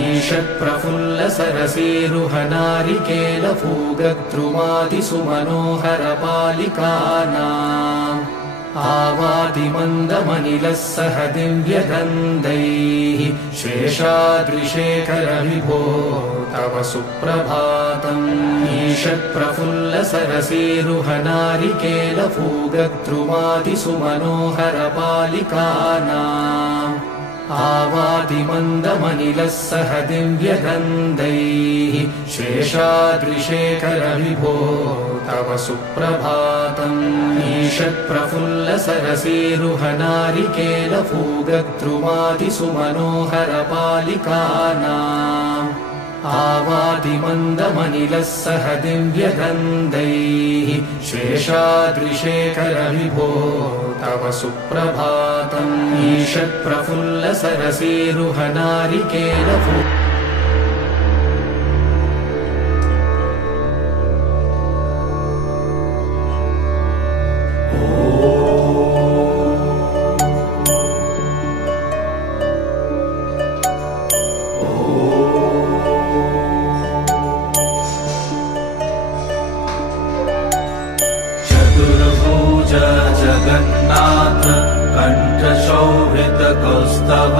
ईषत्प्रफुल्लसरसीरुहनारिकेलफूगद्रुमादिसुमनोहरपालिकानाम् आवादिमन्दमनिलः सह दिव्यगन्धैः शेषाद्रिशेखरविभो तव सुप्रभातम् ईषत्प्रफुल्लसरसीरुहनारिकेलफूगद्रुमादिसुमनोहरपालिकानाम् आवादिमन्दमनिलः सह दिव्यगन्धैः शेषाद्रिशेखरविभो तव सुप्रभातम् ईषत्प्रफुल्लसरसीरुहनारिकेलफूगद्रुमादिसुमनोहरपालिकानाम् आवादिमन्दमनिलः सह दिव्यगन्धैः शेषाद्रिशेखरविभो तव सुप्रभातम् ईषत्प्रफुल्लसरसीरुहनारिकेलफू चतुर्भुज जगन्नाथ कंठशोभितकौस्तभ